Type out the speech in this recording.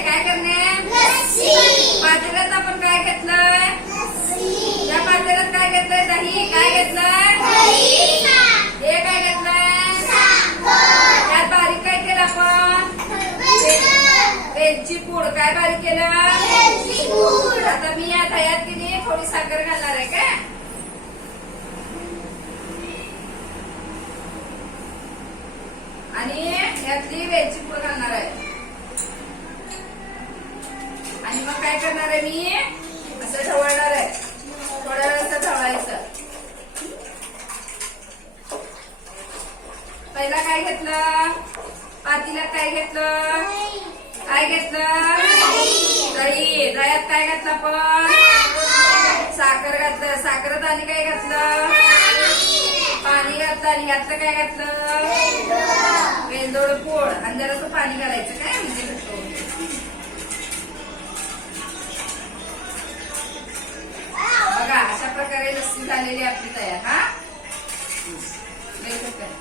काय करणे? पातेल्यात आपण काय घेतलंय? त्या पातेल्यात काय घेतलंय? दही. काय घेतलंय? हे काय घेतलंय? त्यात बारीक काय केलं आपण? वेलची. पूड. काय बारीक केलं? आता मी या दह्यात की नाही थोडी साखर घालणार आहे काय? आणि यातली वेलची पूड घालणार. मग काय करणार आहे मी? असं ढवळणार आहे. थोड्या वेळ असं ढवळायचं पहिला काय घेतलं? पातीला काय घेतलं? काय घेतलं? दही. दह्यात काय घातलं आपण? साखर घातलं. साखरात आणि काय घातलं? पाणी घातलं. आणि यातलं काय घातलं? वेलदोड पोळ. आणि जरासं पाणी घालायचं काय? म्हणजे झालेली आपली तयार हा वेलकम करा.